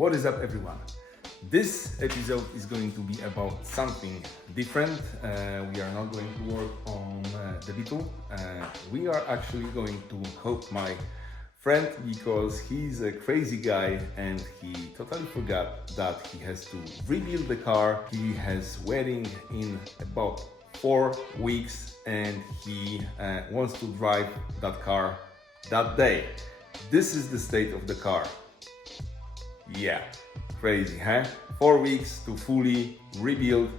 What is up, everyone? This episode is going to be about something different. We are not going to work on the Beetle. We are actually going to help my friend because he's a crazy guy and he totally forgot that he has to rebuild the car. He has wedding in about 4 weeks and he wants to drive that car that day. This is the state of the car. Yeah, crazy, huh? 4 weeks to fully rebuild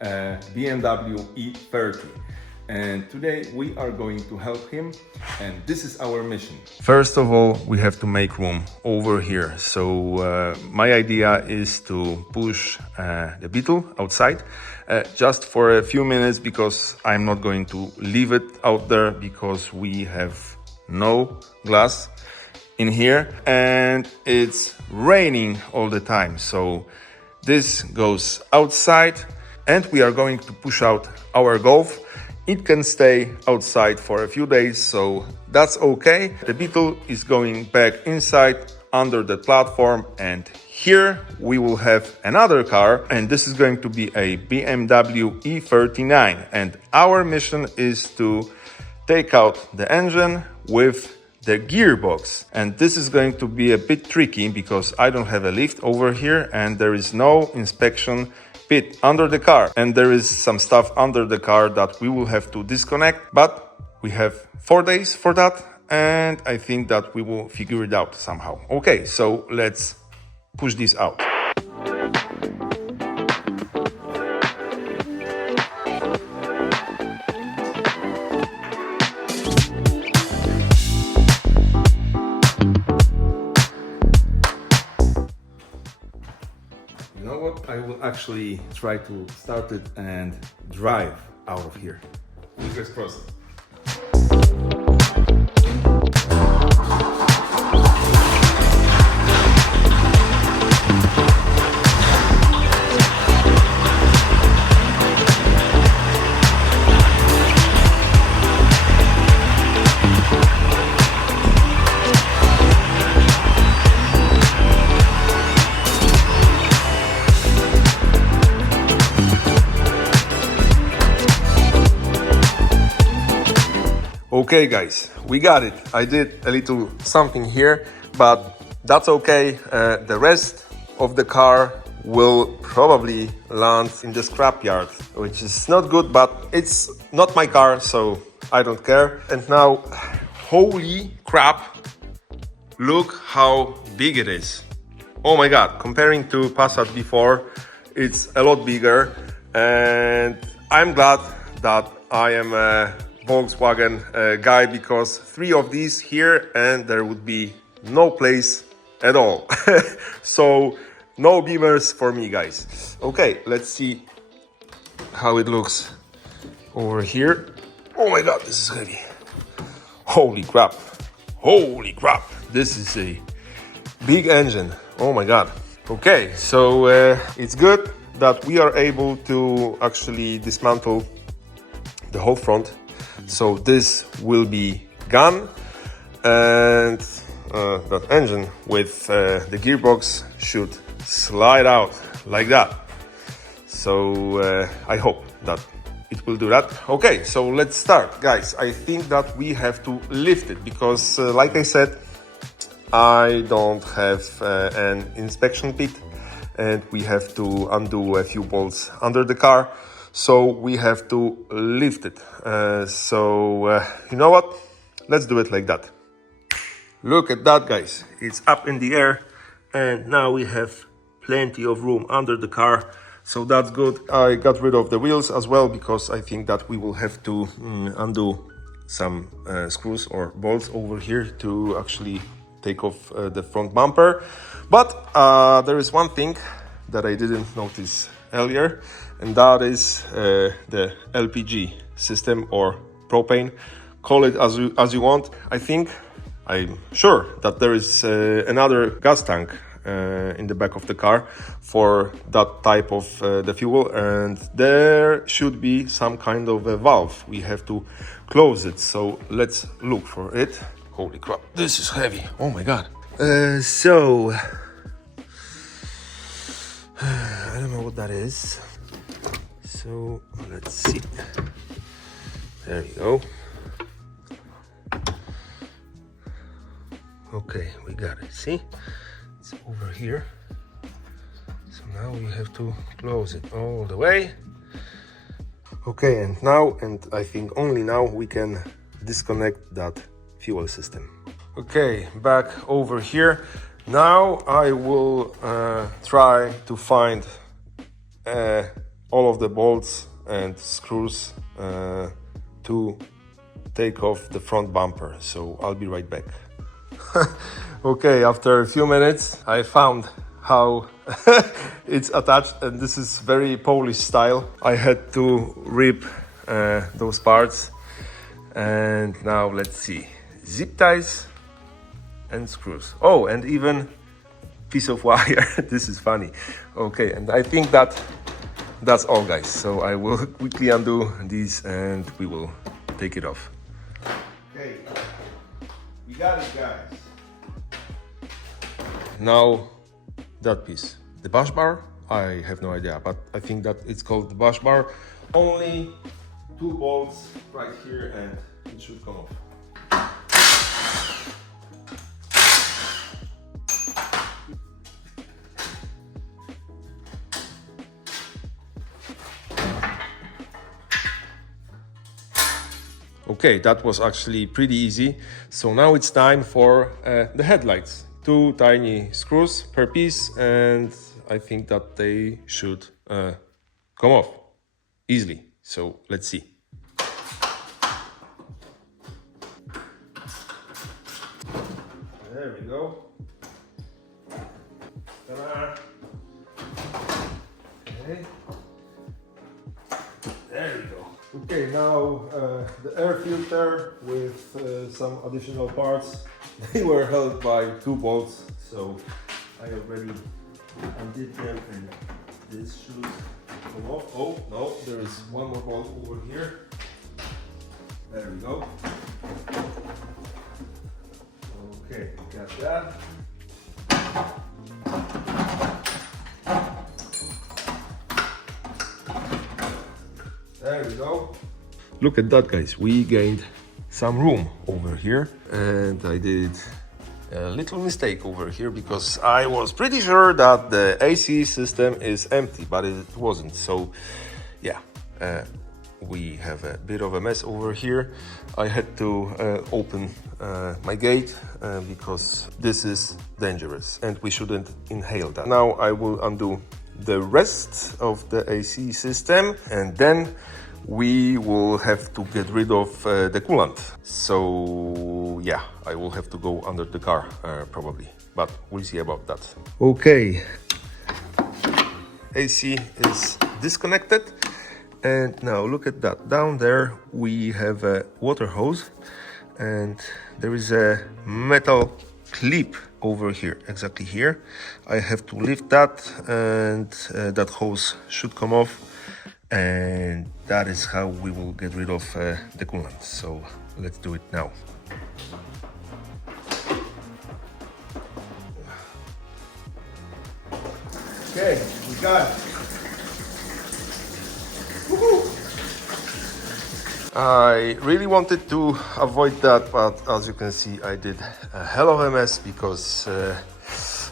BMW E30. And today we are going to help him, and this is our mission. First of all, we have to make room over here. So my idea is to push the Beetle outside just for a few minutes, because I'm not going to leave it out there because we have no glass in here and it's raining all the time. So this goes outside and we are going to push out our Golf. It can stay outside for a few days, so that's okay. The Beetle is going back inside under the platform, and here we will have another car, and this is going to be a BMW E39, and our mission is to take out the engine with the gearbox. And this is going to be a bit tricky because I don't have a lift over here and there is no inspection pit under the car, and there is some stuff under the car that we will have to disconnect, but we have 4 days for that and I think that we will figure it out somehow. Okay, so let's push this out. You know what? I will actually try to start it and drive out of here. Fingers crossed. Okay guys, we got it. I did a little something here, but that's okay. The rest of the car will probably land in the scrapyard, which is not good, but it's not my car, so I don't care. And now, holy crap, look how big it is. Oh my God, comparing to Passat before, it's a lot bigger, and I'm glad that I am a Volkswagen guy, because 3 of these here and there would be no place at all. So no Beamers for me, guys. Okay, let's see how it looks over here. Oh my God, this is heavy. Holy crap, this is a big engine. Oh my God. Okay, so it's good that we are able to actually dismantle the whole front. So this will be gone, and that engine with the gearbox should slide out like that. So I hope that it will do that. Okay, so let's start, guys. I think that we have to lift it because like I said, I don't have an inspection pit and we have to undo a few bolts under the car. So we have to lift it. You know what? Let's do it like that. Look at that, guys. It's up in the air and now we have plenty of room under the car. So that's good. I got rid of the wheels as well because I think that we will have to undo some screws or bolts over here to actually take off the front bumper. But there is one thing that I didn't notice earlier, and that is the LPG system or propane. Call it as you want. I'm sure that there is another gas tank in the back of the car for that type of the fuel, and there should be some kind of a valve. We have to close it, so let's look for it. Holy crap, this is heavy. Oh my God. So I don't know what that is. So let's see. There you go. Okay, we got it. See? It's over here. So now we have to close it all the way. Okay, and now, and I think only now, we can disconnect that fuel system. Okay, back over here. Now I will try to find all of the bolts and screws to take off the front bumper. So I'll be right back. Okay, after a few minutes I found how it's attached, and this is very Polish style. I had to rip those parts, and now let's see. Zip ties and screws. Oh, and even piece of wire. This is funny. Okay, and I think that's all, guys. So I will quickly undo these and we will take it off. Okay, we got it, guys. Now that piece, the bush bar, I have no idea, but I think that it's called the bush bar. Only 2 bolts right here and it should come off. Okay, that was actually pretty easy. So now it's time for the headlights. 2 tiny screws per piece, and I think that they should come off easily. So let's see. There we go. Ta-da. Okay. There we go. Okay, now the air filter with some additional parts. They were held by 2 bolts, so I already undid them, and this should come off. Oh no, there is one more bolt over here. There we go. Okay, got that. There we go. Look at that, guys. We gained some room over here, and I did a little mistake over here because I was pretty sure that the AC system is empty, but it wasn't. So yeah, we have a bit of a mess over here. I had to open my gate because this is dangerous and we shouldn't inhale that. Now I will undo the rest of the AC system, and then we will have to get rid of the coolant. So yeah, I will have to go under the car probably, but we'll see about that. Okay, AC is disconnected, and now look at that. Down there we have a water hose, and there is a metal clip over here, exactly here. I have to lift that, and that hose should come off, and that is how we will get rid of the coolant. So let's do it now. Okay, we got it. Woohoo! I really wanted to avoid that, but as you can see, I did a hell of a mess because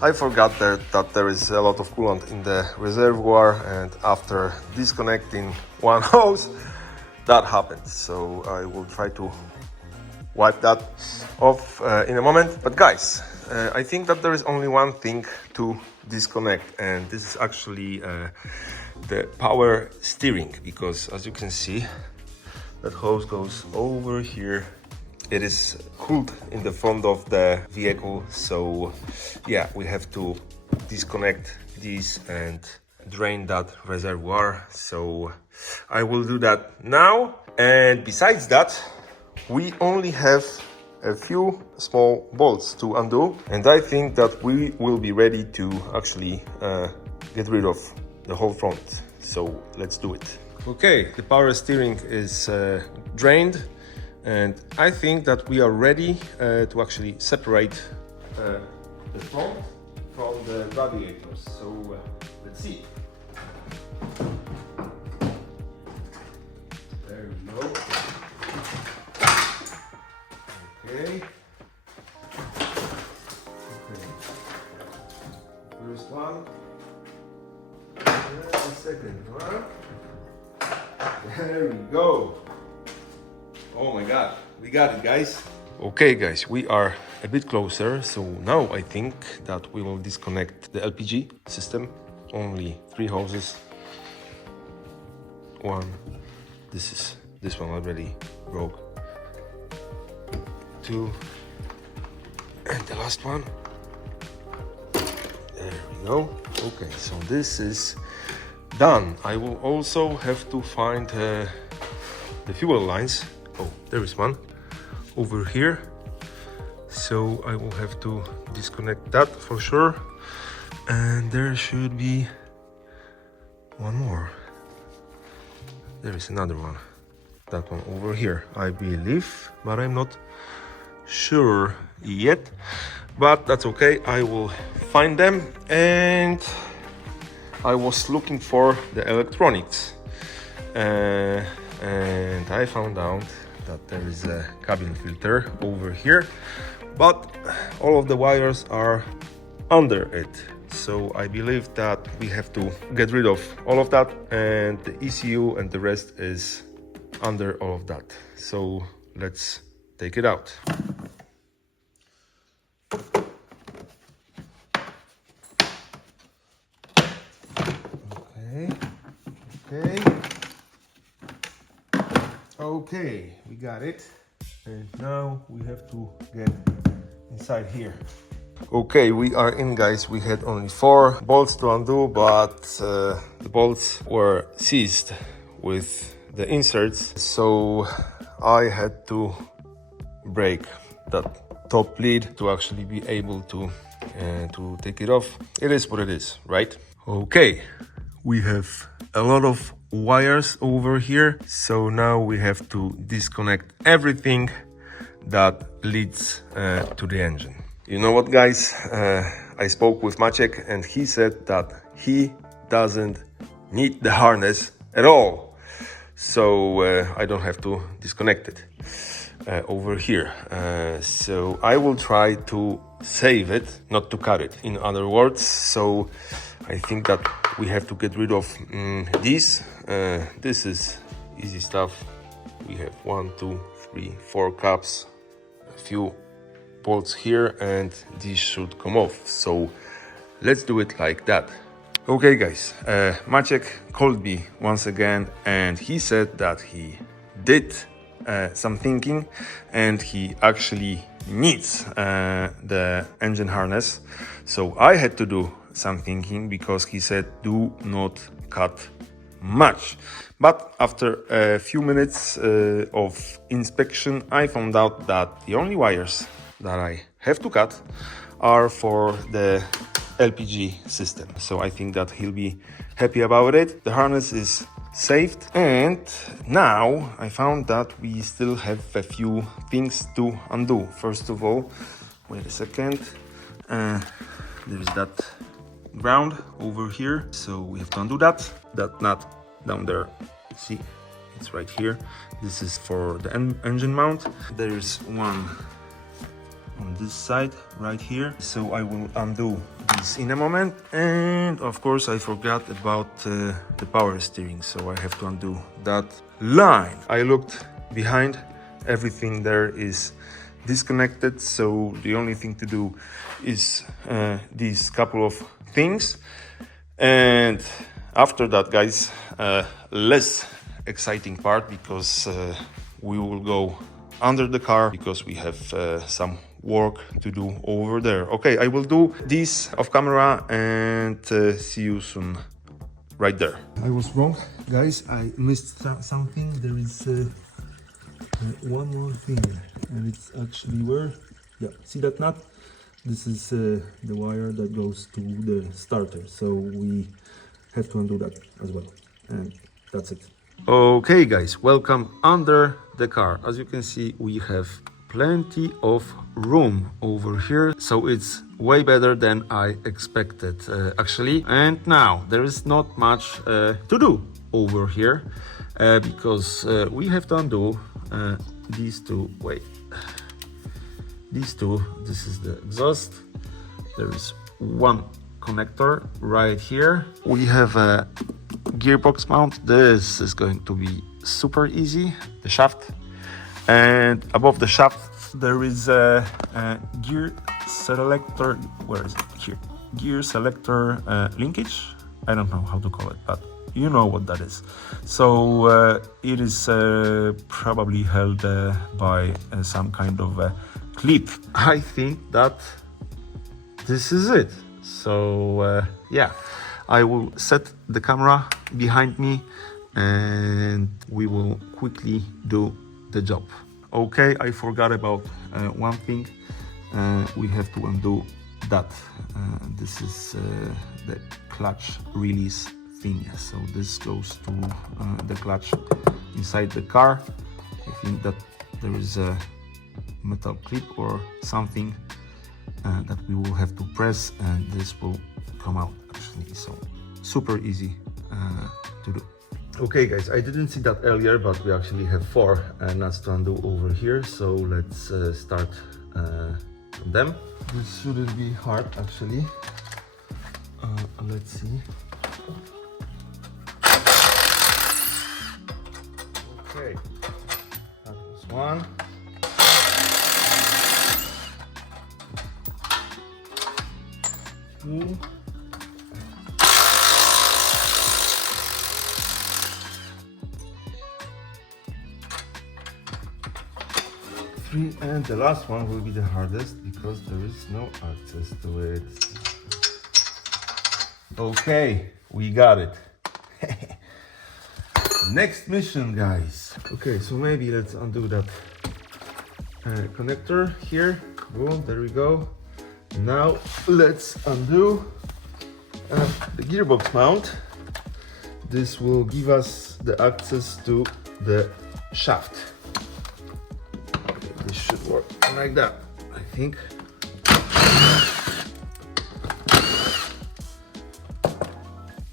I forgot that there is a lot of coolant in the reservoir, and after disconnecting one hose, that happened. So I will try to wipe that off in a moment. But guys, I think that there is only one thing to disconnect, and this is actually the power steering, because as you can see, that hose goes over here. It is cooled in the front of the vehicle, so yeah, we have to disconnect these and drain that reservoir. So I will do that now, and besides that, we only have a few small bolts to undo, and I think that we will be ready to actually get rid of the whole front. So let's do it. Okay, the power steering is drained, and I think that we are ready to actually separate the front from the radiators. So let's Let's see. There we go. Okay. First one. The second one. There we go. Oh my God, we got it, guys. Okay, guys, we are a bit closer. So now I think that we will disconnect the LPG system. Only 3 hoses. One. This one already broke. 2. And the last one. There we go. Okay, so this is done. I will also have to find the fuel lines. Oh, there is one over here. So I will have to disconnect that for sure. And there should be one more. There is another one. That one over here, I believe, but I'm not sure yet. But that's okay, I will find them. And I was looking for the electronics. And I found out that there is a cabin filter over here, but all of the wires are under it. So I believe that we have to get rid of all of that, and the ECU and the rest is under all of that. So let's take it out. Okay, we got it. And now we have to get inside here. Okay, we are in, guys. We had only 4 bolts to undo, but the bolts were seized with the inserts, so I had to break that top lead to actually be able to take it off. It is what it is, right? Okay, we have a lot of wires over here, so now we have to disconnect everything that leads to the engine. You know what, guys, I spoke with Maciek and he said that he doesn't need the harness at all, so I don't have to disconnect it over here. So I will try to save it, not to cut it, in other words. So I think that we have to get rid of these. This is easy stuff. We have 1, 2, 3, 4 caps, a few bolts here, and these should come off. So let's do it like that. Okay, guys, Maciek called me once again, and he said that he did some thinking, and he actually needs the engine harness. So I had to do some thinking, because he said do not cut much. But after a few minutes of inspection, I found out that the only wires that I have to cut are for the LPG system. So I think that he'll be happy about it. The harness is saved, and now I found that we still have a few things to undo. First of all, wait a second, there is that ground over here, so we have to undo that nut down there. See, it's right here. This is for the engine mount. There's one on this side right here, so I will undo this in a moment. And of course I forgot about the power steering, so I have to undo that line. I looked behind, everything there is disconnected, so the only thing to do is these couple of things. And after that, guys, less exciting part, because we will go under the car, because we have some work to do over there. Okay, I will do this off camera, and see you soon right there. I was wrong, guys. I missed something. There is one more thing, and it's actually where, yeah, see that nut? This is the wire that goes to the starter, so we have to undo that as well, and that's it. Okay, guys, welcome under the car. As you can see, we have plenty of room over here, so it's way better than I expected, actually. And now there is not much to do over here because we have to undo these two. Wait, these two. This is the exhaust. There is one connector right here. We have a gearbox mount. This is going to be super easy. The shaft, and above the shaft there is a gear selector. Where is it? Here. Gear selector linkage. I don't know how to call it, but you know what that is. So it is probably held by some kind of clip. I think that this is it. So yeah, I will set the camera behind me and we will quickly do the job. Okay, I forgot about one thing. We have to undo that. This is the clutch release thing. So this goes to the clutch inside the car. I think that there is a metal clip or something that we will have to press, and this will come out actually. So super easy to do. Okay guys, I didn't see that earlier, but we actually have 4 nuts to undo over here. So let's start from them. This shouldn't be hard actually. Let's see. Okay, that was one. 2. 3, and the last one will be the hardest because there is no access to it. Okay, we got it. Next mission, guys. Okay, so maybe let's undo that connector here. Boom, there we go. Now let's undo the gearbox mount. This will give us the access to the shaft. Okay, this should work like that, I think.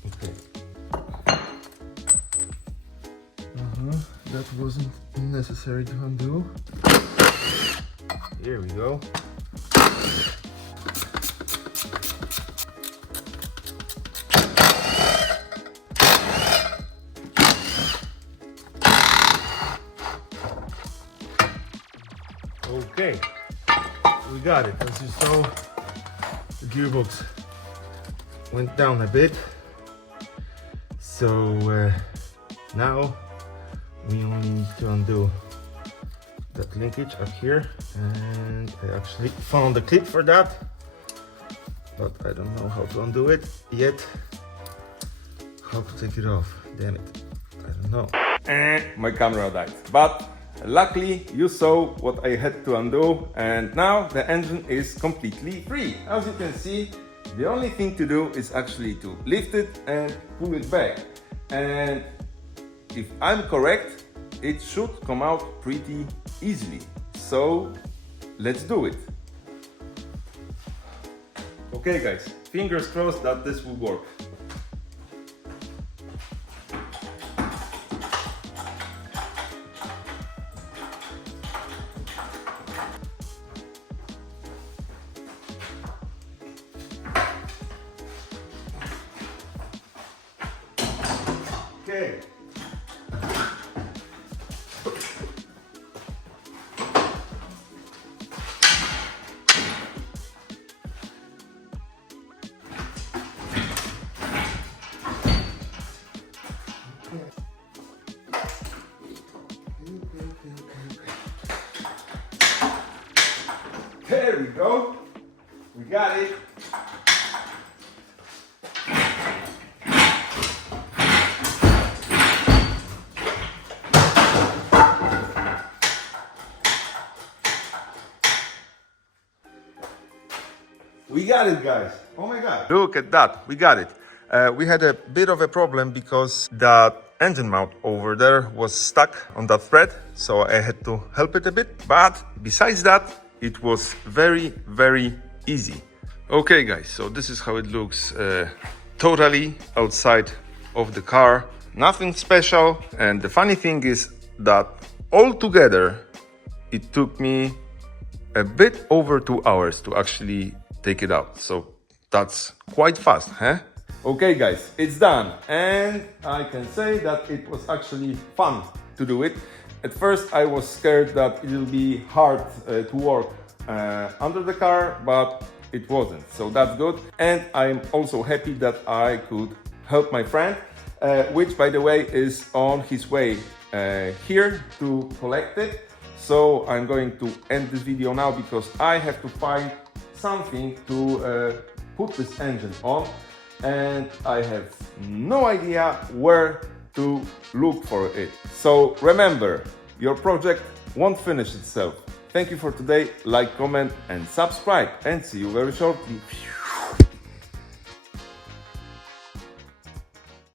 Okay. That wasn't necessary to undo. Here we go. Okay, we got it. As you saw, the gearbox went down a bit. So now we only need to undo that linkage up here, and I actually found a clip for that, but I don't know how to undo it yet. How to take it off? Damn it, I don't know. My camera died, but luckily you saw what I had to undo, and now the engine is completely free. As you can see, the only thing to do is actually to lift it and pull it back. And if I'm correct, it should come out pretty easily. So let's do it. Okay guys, fingers crossed that this will work. Okay. There we go. We got it. We got it, guys. Oh my God. Look at that. We got it. We had a bit of a problem because that engine mount over there was stuck on that thread. So I had to help it a bit. But besides that, it was very, very easy. Okay guys, so this is how it looks totally outside of the car. Nothing special, and the funny thing is that altogether it took me a bit over 2 hours to actually take it out. So that's quite fast, huh? Okay guys, it's done, and I can say that it was actually fun to do it. At first I was scared that it will be hard to work under the car, but it wasn't, so that's good. And I'm also happy that I could help my friend, which by the way is on his way here to collect it. So I'm going to end this video now because I have to find something to put this engine on, and I have no idea where to look for it. So remember, your project won't finish itself. Thank you for today. Like, comment and subscribe, and see you very shortly.